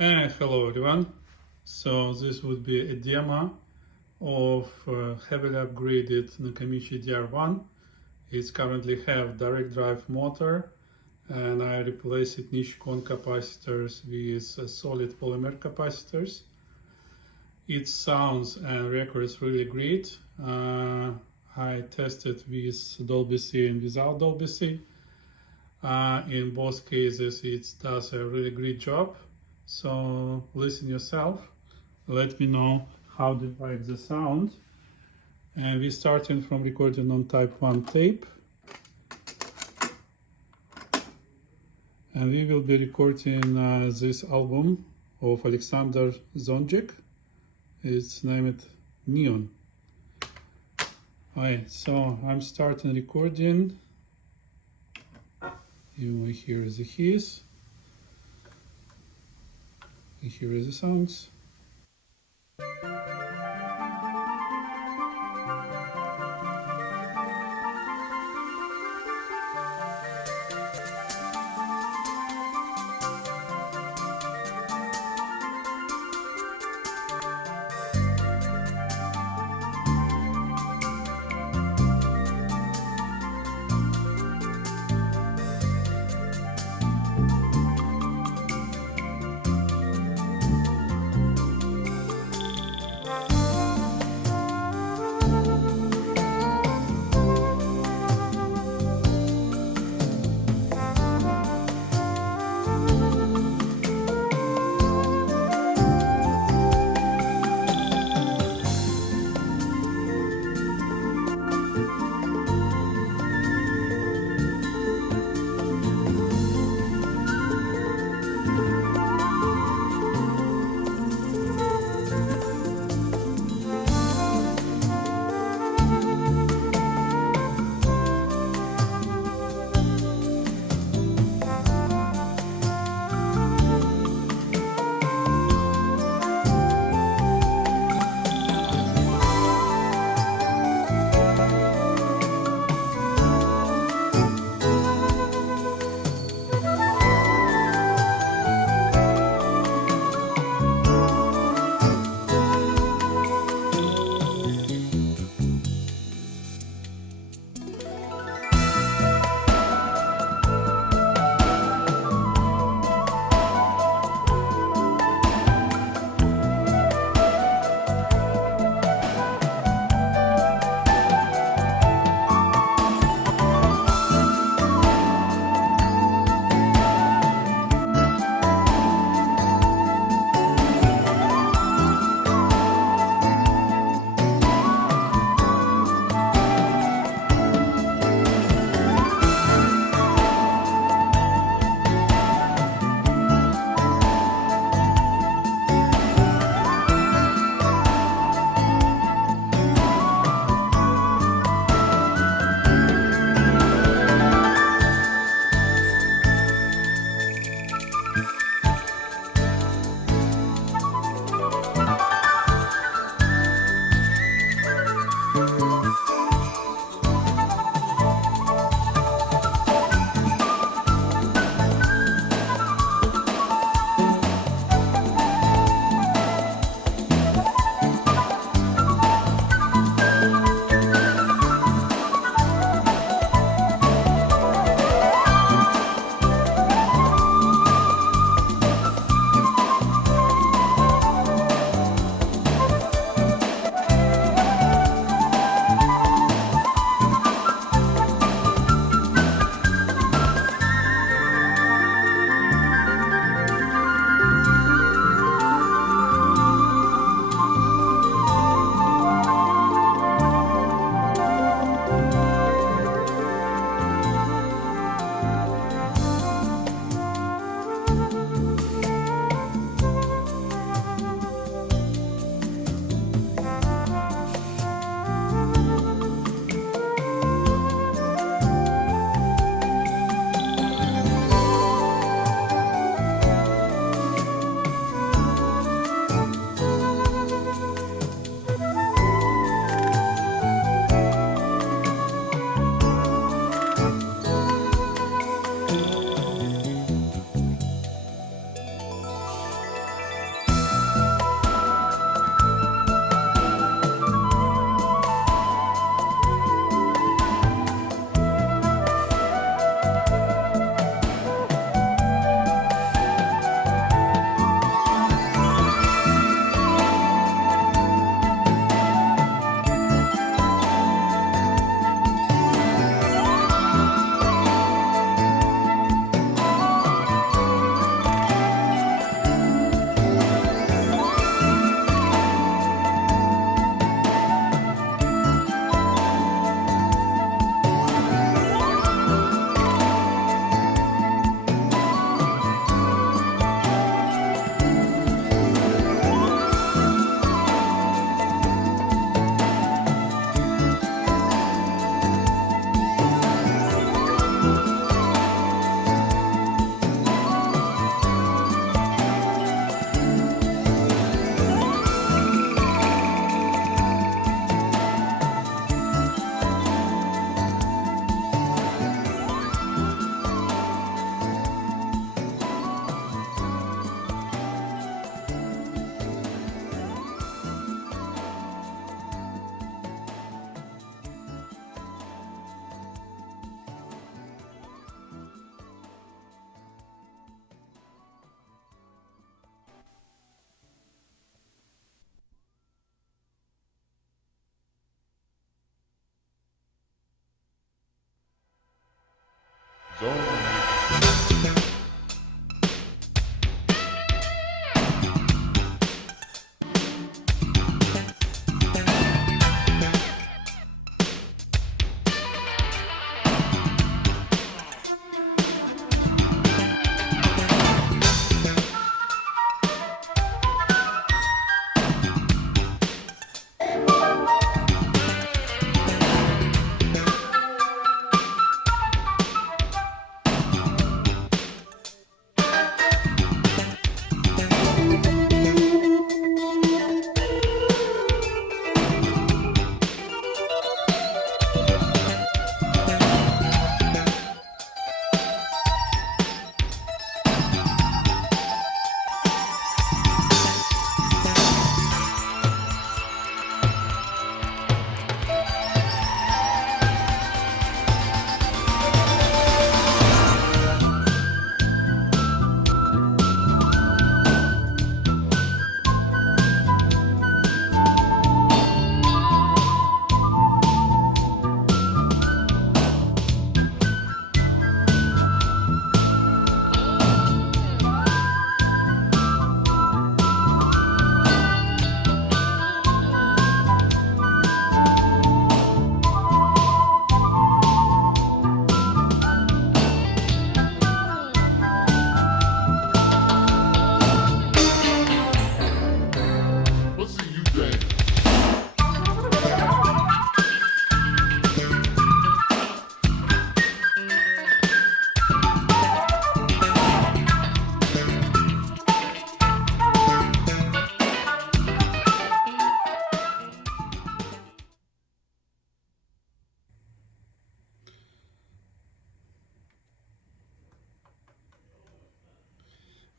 Hello everyone. So this would be a demo of heavily upgraded Nakamichi DR-1. It's currently have direct drive motor, and I replaced niche cone capacitors with solid polymer capacitors. It sounds and records really great. I tested with Dolby C and without Dolby C. In both cases it does a really great job. So listen yourself, let me know how do you like the sound. And we're starting from recording on type 1 tape. And we will be recording this album of Alexander Zonjic. It's named Neon. Alright, so I'm starting recording. You will hear the keys. Here is the songs.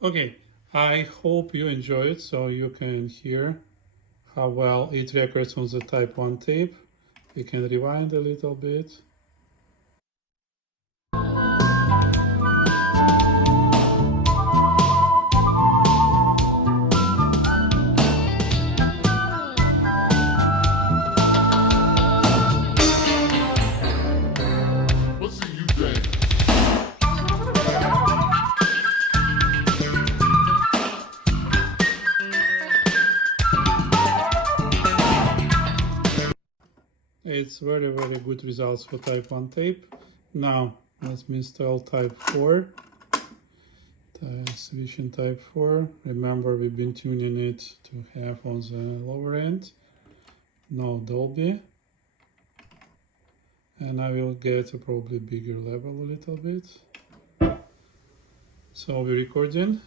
Okay, I hope you enjoy it so you can hear how well it records on the Type 1 tape. We can rewind a little bit. It's very good results for Type 1 tape. Now let me install Type 4. Switch in Type 4. Remember, we've been tuning it to have on the lower end. No Dolby. And I will get a probably bigger level a little bit. So we're recording.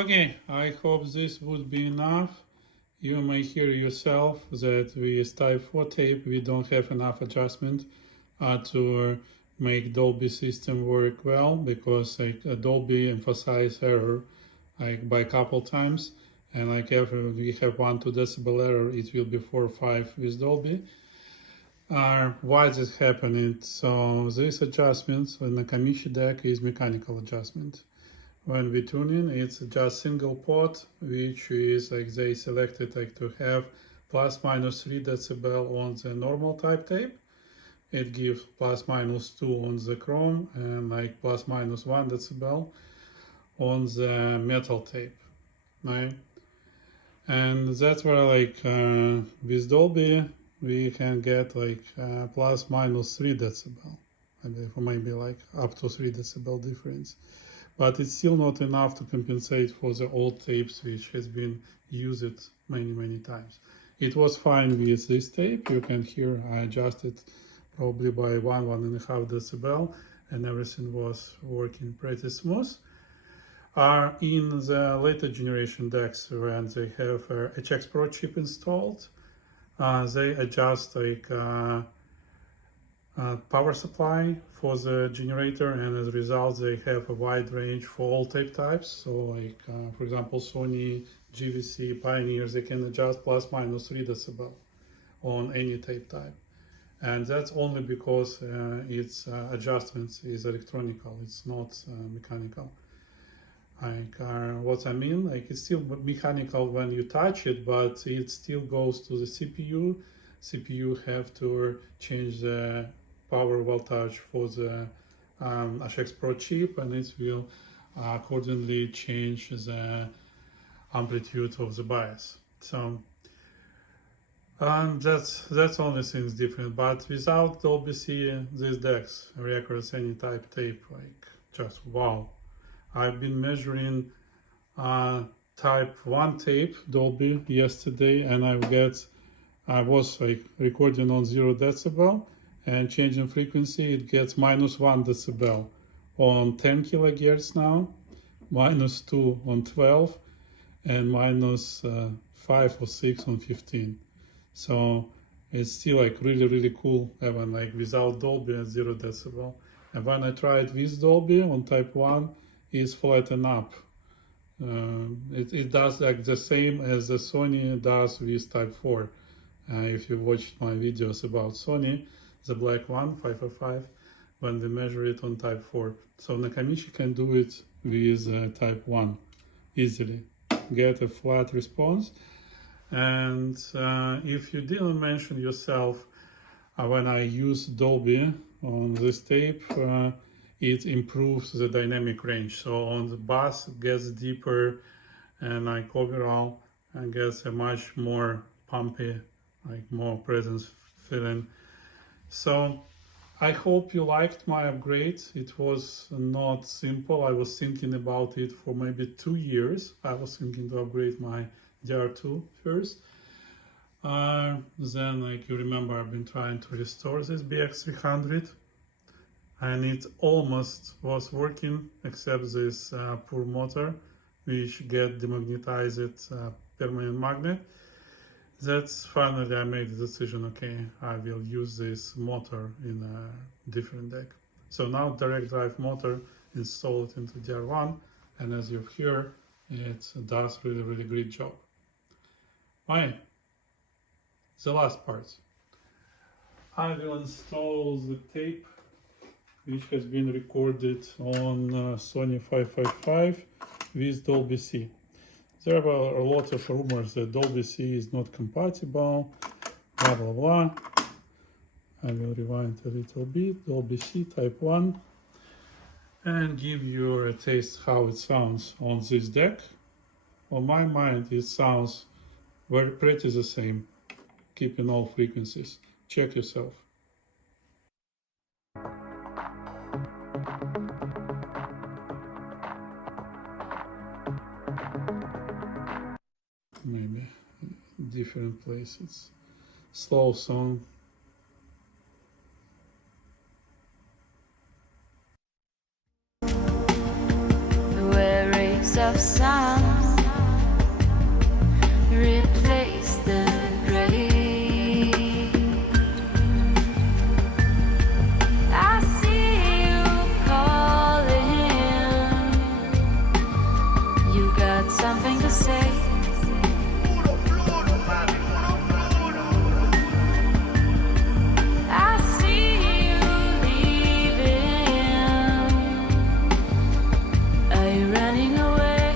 Okay, I hope this would be enough. You may hear yourself that with Type 4 tape we don't have enough adjustment to make Dolby system work well, because Dolby emphasize error by a couple times, and if we have 1-2 decibel error, it will be 4 or 5 with Dolby. Why is this happening? So this adjustment on the Nakamichi deck is mechanical adjustment. When we tune in, it's just single port, which is they selected to have ±3 decibel on the normal type tape. It gives ±2 on the chrome and ±1 decibel on the metal tape, right? And that's where with Dolby we can get ±3 decibel, maybe up to 3 decibel difference. But it's still not enough to compensate for the old tapes, which has been used many times. It was fine with this tape. You can hear I adjusted probably by 1.5 decibel, and everything was working pretty smooth. In the later generation decks, when they have HX Pro chip installed, they adjust power supply for the generator, and as a result they have a wide range for all tape types. So for example, Sony, GVC, Pioneer, they can adjust ±3 decibel on any tape type, and that's only because its adjustments is electronical, it's not mechanical. What I mean, it's still mechanical when you touch it, but it still goes to the CPU. CPU have to change the power voltage for the HX Pro chip, and it will accordingly change the amplitude of the bias. So that's only things different. But without Dolby C, these decks records any type tape, just wow. I've been measuring type 1 tape Dolby yesterday, and I was recording on 0 decibel, and changing frequency, it gets -1 decibel on 10 kilohertz now, -2 on 12, and -5 or 6 on 15. So it's still really cool, even without Dolby at 0 decibel. And when I tried with Dolby on type 1, it's flattened up. It does the same as the Sony does with type 4. If you watched my videos about Sony, the black one, 505, when we measure it on type 4. So Nakamichi can do it with type 1 easily, get a flat response. And if you didn't mention yourself, when I use Dolby on this tape, it improves the dynamic range. So on the bass it gets deeper, and overall gets a much more pumpy, more presence feeling. So I hope you liked my upgrade. It was not simple. I was thinking about it for maybe 2 years. I was thinking to upgrade my DR2 first. Then, you remember, I've been trying to restore this BX-300, and it almost was working, except this poor motor, which get demagnetized permanent magnet. That's finally I made the decision, okay, I will use this motor in a different deck. So now direct drive motor, install it into DR1, and as you hear, it does really great job. Fine. The last part. I will install the tape which has been recorded on Sony 555 with Dolby C. There are a lot of rumors that Dolby C is not compatible, blah blah blah. I will rewind a little bit. Dolby C type 1, and give you a taste how it sounds on this deck. On my mind, it sounds very pretty the same, keeping all frequencies. Check yourself. Maybe different places. Slow song. Where rays of sun something to say. I see you leaving. Are you running away?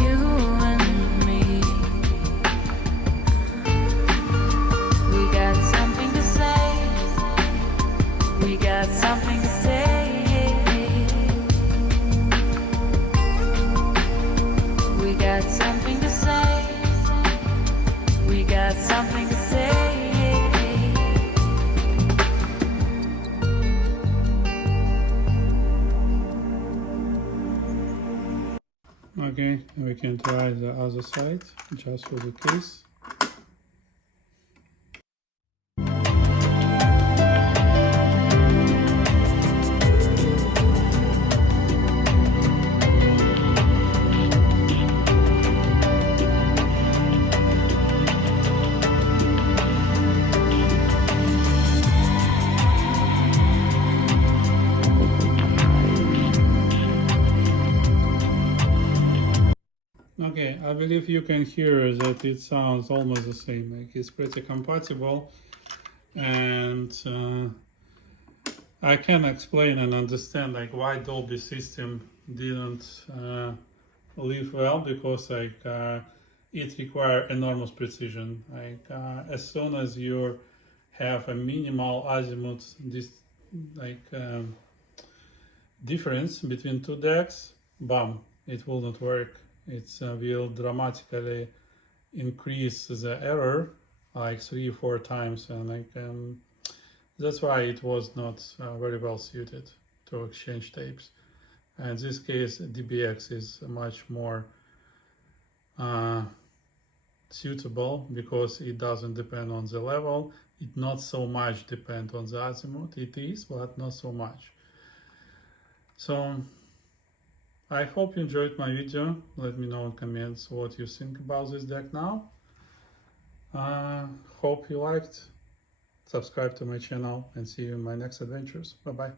You and me, we got something to say. We got something to say. We got something to say. We got something to say. Okay, we can try the other side just for the case. Okay, I believe you can hear that it sounds almost the same. Like it's pretty compatible, and I can explain and understand like why Dolby system didn't live well, because like it requires enormous precision. Like as soon as you have a minimal azimuth difference between two decks, bam, it will not work. It will dramatically increase the error like 3-4 times, and that's why it was not very well suited to exchange tapes. And in this case, DBX is much more suitable because it doesn't depend on the level. It not so much depend on the azimuth. It is, but not so much. So I hope you enjoyed my video. Let me know in comments what you think about this deck now. Hope you liked. Subscribe to my channel and see you in my next adventures. Bye bye.